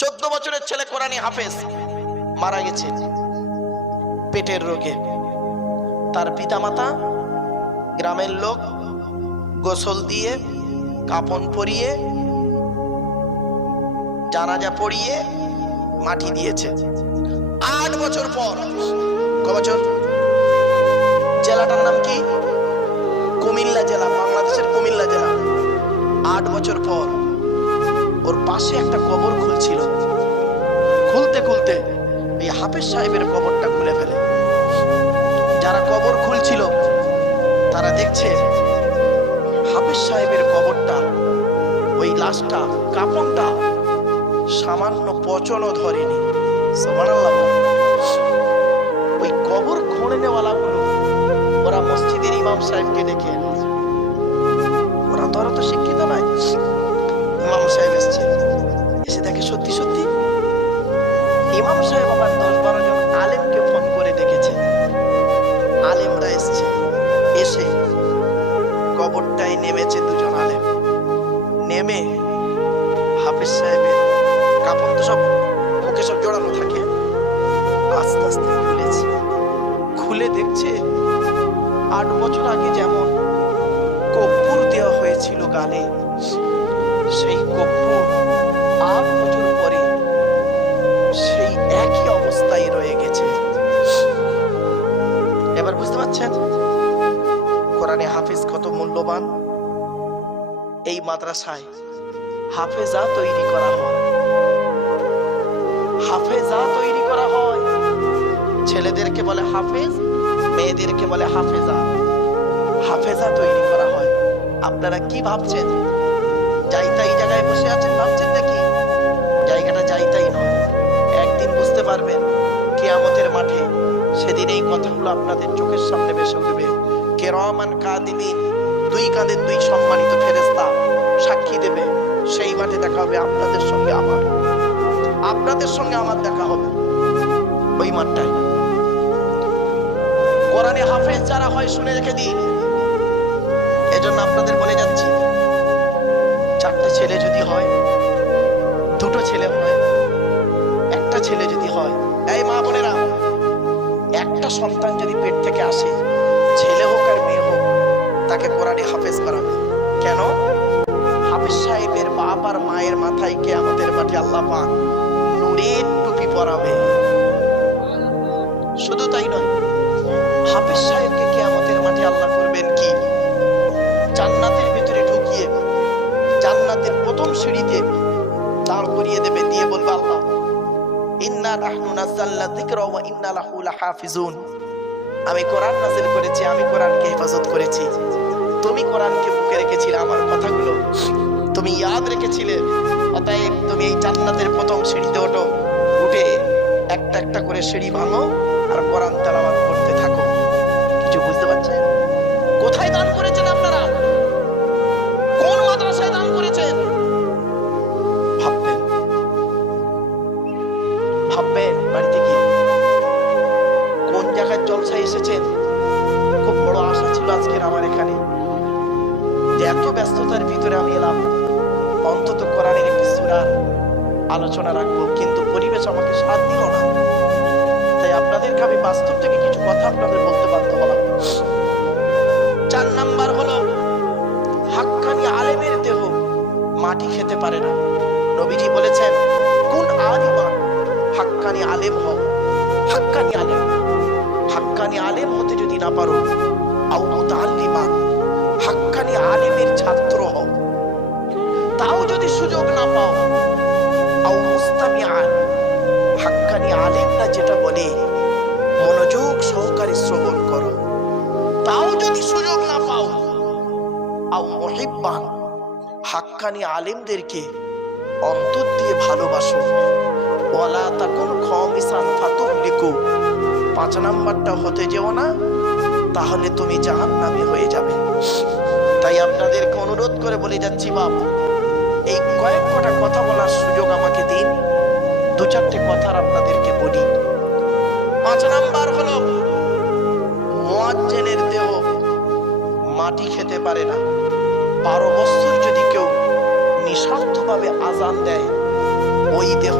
14 বছরের ছেলে কোরআনী হাফেজ মারা গেছে পেটের রোগে। তার পিতামাতা গ্রামের লোক গোসল দিয়ে কাফন পরিয়ে জানাজা পড়িয়ে মাটি দিয়েছে। 8 বছর পর, ক বছর? জেলাটার নাম কি? কুমিল্লা জেলা, বাংলাদেশের কুমিল্লা জেলা। 8 বছর পর ওর পাশে একটা কবর খুলছিল। খুলতে খুলতে এই হাফেজ সাহেবের কবরটা খুলে ফেলে। যারা কবর খুলছিল তারা দেখছে হাফেজ সাহেবের কবরটা, ওই লাশটা, কাফনটা সামান্য পচনও ধরেনি। সুবহানাল্লাহ। ওই কবর খুঁড়ে নেওয়ালাগুলো ওরা মসজিদের ইমাম সাহেবকে ডেকে এনেছে। ওরা তো আরো তো শিক্ষিত নয়। ইমাম সাহেব এসছে, এসে দেখে সত্যি সত্যি। ইমাম সাহেব আবার 10-12 জন আলেমকে ফোন করে ডেকেছে। আলেমরা এসছে, এসে কবরটায় নেমেছে 2 জন আলেম। নেমে হাফেজ সাহেবের কাপড় তো সব মুখে সব জড়ানো থাকে, আস্তে আস্তে খুলেছে। খুলে দেখছে 8 বছর আগে যেমন কর্পূর দেওয়া হয়েছিল গালে, সেই কর্পূর 8 বছর পরে সেই একই অবস্থায় রয়ে গেছে। এবার বুঝতে পারছেন কোরআনে হাফেজ কত মূল্যবান। এই মাদ্রাসায় হাফেজা তৈরি করা হয়, হাফেজা তৈরি করা হয়। ছেলেদেরকে বলে হাফেজ, মেয়েদেরকে বলে হাফেজা। হাফেজা তৈরি করা হয়। আপনারা কি ভাবছেন? যাইতাই জায়গায় বসে আছেন ভাবছেন নাকি? জায়গাটা যাইতাই নয়। একদিন বুঝতে পারবেন কিয়ামতের মাঠে। সেদিন এই কথাগুলো আপনাদের চোখের সামনে ভেসে উঠবে। কিরামান কাতিবিন, 2 কাঁধের 2 সম্মানিত ফেরেশতা সাক্ষী দেবে। সেই মাঠে দেখা হবে আপনাদের সঙ্গে আমার, আপনাদের সঙ্গে আমার দেখা হবে ওই মাঠটায়। কোরআনে হাফেজ যারা হয় শুনে রেখে দিন। এজন্য আপনাদের বলে যাচ্ছি, 4টে ছেলে যদি হয়, 2টো ছেলে হয়, একটা ছেলে যদি হয়, এই মা বোনেরা, একটা সন্তান যদি পেট থেকে আসে, ছেলে হোক আর মেয়ে হোক, তাকে কোরআনে হাফেজ করাবে। কেন? হাফেজ সাহেবের বাপ আর মায়ের মাথায় কিয়ামতের মাঠে আল্লাহ পাক নূরের টুপি পরাবে। শুধু তাই নয়, হাফেজ সাহেবকে কিয়ামতের মাঠে আল্লাহ করবেন কি? জান্নাতের ভিতরে ঢুকিয়ে জান্নাতের প্রথম সিঁড়িতে দাঁড় করিয়ে দেবে, দিয়ে বলবে আল্লাহ, ইন্না নাহনু নাযালনা যিকরা ওয়া ইন্না লাহু লাহাফিজুন। আমি কোরআন নাযিল করেছি, আমি কোরআনকে হেফাজত করেছি। তুমি কোরআনকে বুকে রেখেছিলে, আমার কথাগুলো তুমি ইয়াদ রেখেছিলে। অতএব তুমি এই জান্নাতের প্রথম সিঁড়িতে ওঠো, উঠে একটা একটা করে সিঁড়ি ভাঙো আর কোরআন তেলাওয়াত করতে থাকো। কিছু বুঝতে পারছেন? কোথায় দান করেছেন আপনারা? কোন মাদ্রাসায় দান করেছেন? ভাববেন, ভাববেন বাড়িতে গিয়ে কোন জায়গায় জলসায় এসেছেন। খুব বড় আশা ছিল আজকের আমার এখানে, যে এত ব্যস্ততার ভিতরে আমি এলাম, অন্তত কোরআনের একটি সূরা আলোচনা রাখবো, কিন্তু পরিবেশ আমাকে সাথ দিল না। তাই আপনাদেরকে আমি বাস্তব থেকে কিছু কথা আপনাদের বলতে বাধ্য হলাম। 4 নাম্বার হলো, হাক্কানি আলেমের দেহ মাটি খেতে পারে না। নবীজি বলেছেন, কোন আলিমান, হাক্কানি আলেম হও। হাক্কানি আলেম, হাক্কানি আলেম হতে যদি না পারো, আও মুতাআল্লিমান, হাক্কানি আলেমের ছাত্র হও। তাও যদি সুযোগ না পাও, আও মুস্তামিআন, হাক্কানি আলেমরা যেটা বলে মনোযোগ সহকারে শ্রবণ করো। তাও যদি সুযোগ না পাও, আও মুহিব্বান, হাক্কানি আলেমদেরকে অন্তর দিয়ে ভালোবাসো। ওয়ালা তাকুন খামিসান ফাতুহলিকু, 5 নাম্বারটা হতে যেও না, তাহলে তুমি জাহান্নামী হয়ে যাবে। তাই আপনাদেরকে অনুরোধ করে বলে যাচ্ছি, বাপ, এই কয়েক কটা কথা বলার সুযোগ আমাকে দিন। 2-4টে কথা আপনাদেরকে বলি। 5 নাম্বার হলো, মুয়াজ্জিনের দেহ মাটি খেতে পারে না। 12 বছর যদি কেউ নিঃস্বার্থভাবে আজান দেয়, ওই দেহ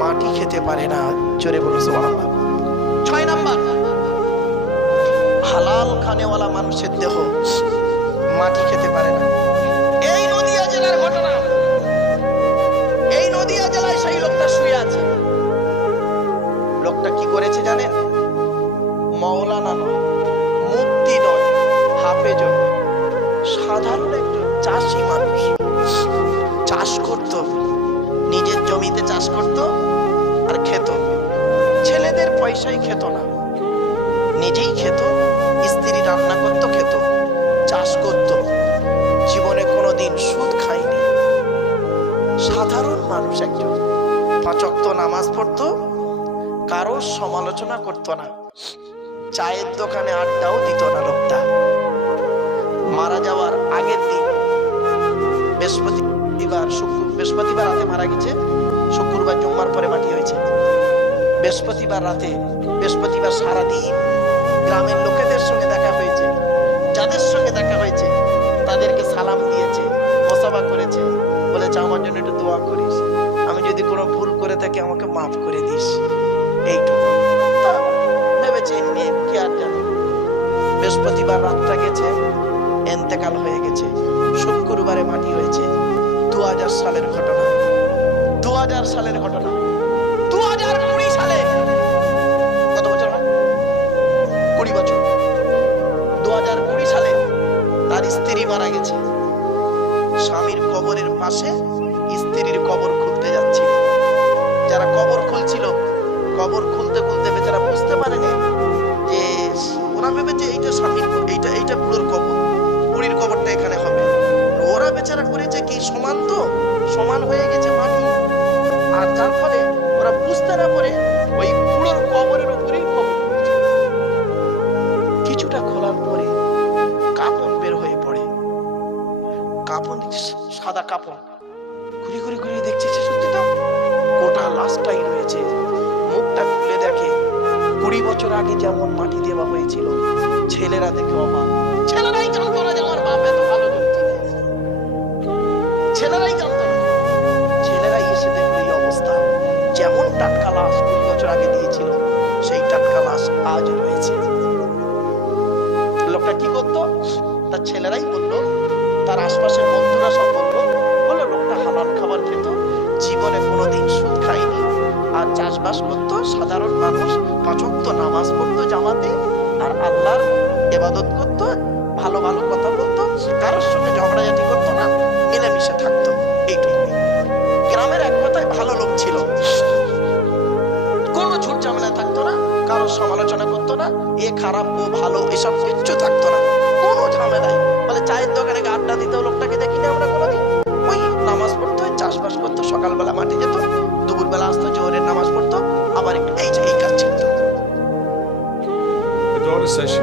মাটি খেতে পারে না। জোরে বলো সুবহানাল্লাহ। 6 নাম্বার, হালাল খানেওয়ালা মানুষের দেহ মাটি খেতে পারে না। এই নদিয়া জেলার ঘটনা, এই নদিয়া জেলায় সেই লোকটা শুয়ে আছে। লোকটা কি করেছে জানেন? মাওলানা নয়, মুফতি নয়, হাফেজ নয়, সাধারণ একজন চাষি মানুষ। চাষ করত, নিজের জমিতে চাষ করত আর খেত। ছেলেদের পয়সাই খেত না, নিজেই খেত, স্ত্রী রান্না করত, খেত, চাষ করত। জীবনে কোনোদিন সুদ খায়নি। সাধারণ মানুষ একজন, 5 ওয়াক্ত নামাজ পড়তো, কারো সমালোচনা করত না, চায়ের দোকানে আড্ডাও দিত না। লোকটা মারা যাওয়ার আগের দিন, বৃহস্পতিবার রাতে মারা গেছে, শুক্রবার জুম্মার পরে মাটি হয়েছে। বৃহস্পতিবার রাতে, বৃহস্পতিবার সারাদিন গ্রামের লোকেদের সঙ্গে দেখা হয়েছে, যাদের সঙ্গে দেখা হয়েছে তাদেরকে সালাম দিয়েছে, মোসাফা করেছে, বলেছে আমার জন্য একটু দোয়া করিস, আমি যদি কোনো ভুল করে থাকি আমাকে মাফ করে দিস, এইটুকু। ভেবেছে এমনি কি আর জানো। বৃহস্পতিবার রাতটা গেছে, এন্তেকাল হয়ে গেছে, শুক্রবারে মাটি হয়েছে। 2000 সালের ঘটনা, 2000 সালের ঘটনা। 2020 সালে, কত বছর হয়? 20 বছর। 2020 সালে তার স্ত্রী মারা গেছে। স্বামীর কবরের পাশে স্ত্রীর কবর খুলতে যাচ্ছিল। যারা কবর খুলছিল, কবর খুলতে খুলতে বেচারা বুঝতে পারেনি যে, ওরা ভেবেছে এইটা স্বামীর, এইটা বুড়োর কবর, বুড়ির কবরটা এখানে হবে। ওরা বেচারা করেছে কি, সমান তো, সমান হয়ে গেছে মাটি, আর যার ফলে ওরা বুঝতে না পারে ওই বুড়োর কবরের উপরেই কবর করেছে। কিছুটা খোলার পরে কাপড় বের হয়ে পড়ে, কাপড়, সাদা কাপড়। ঘুরি ঘুরি ঘুরি দেখছে, সত্যি তো গোটা লাশটাই রয়েছে। মুখটা খুলে দেখে 20 বছর আগে যেমন মাটি দেওয়া হয়েছিল। ছেলেরা দেখে অবাক, ছেলেরাই জানতো না যে আমার বাপ এত ভালো লোক। ছেলেরাই জানতো না, ছেলেরাই এসে দেখলো এই অবস্থা। যেমন টাটকা লাশ 20 বছর আগে দিয়েছিল, সেই টাটকা লাশ আজ রয়েছে। লোকটা কি করতো? তার ছেলেরাই বললো, তার আশপাশের বন্ধুরা সব বললো লোকটা হালাল খাবার খেত, জীবনে কোনোদিন সুদ খায়নি, আর চাষবাস করতো, সাধারণ মানুষ, 5 ওয়াক্ত নামাজ পড়তো জামাতে, আর আল্লাহর ইবাদত করতো, ভালো ভালো কথা বলতো, কারোর সঙ্গে ঝগড়াঝাটি করতো না, মিলেমিশে থাকতো। এইটুকুই। গ্রামের এক কথায় ভালো লোক ছিল, কোনো ঝুট ঝামেলা থাকতো না, কারোর সমালোচনা করতো না, এ খারাপ ও ভালো এসব কিচ্ছু থাকতো না, কোনো ঝামেলাই। বলে চায়ের দোকানে আড্ডা দিত, লোকটাকে দেখিনি আমরা কোনোদিন। ওই নামাজ পড়তো, চাষবাস করতো, সকালবেলা মাটি যেত, দুপুরবেলা আসতো, জোহরের নামাজ পড়তো, আবার এই কাজ ছিল। The daughter says she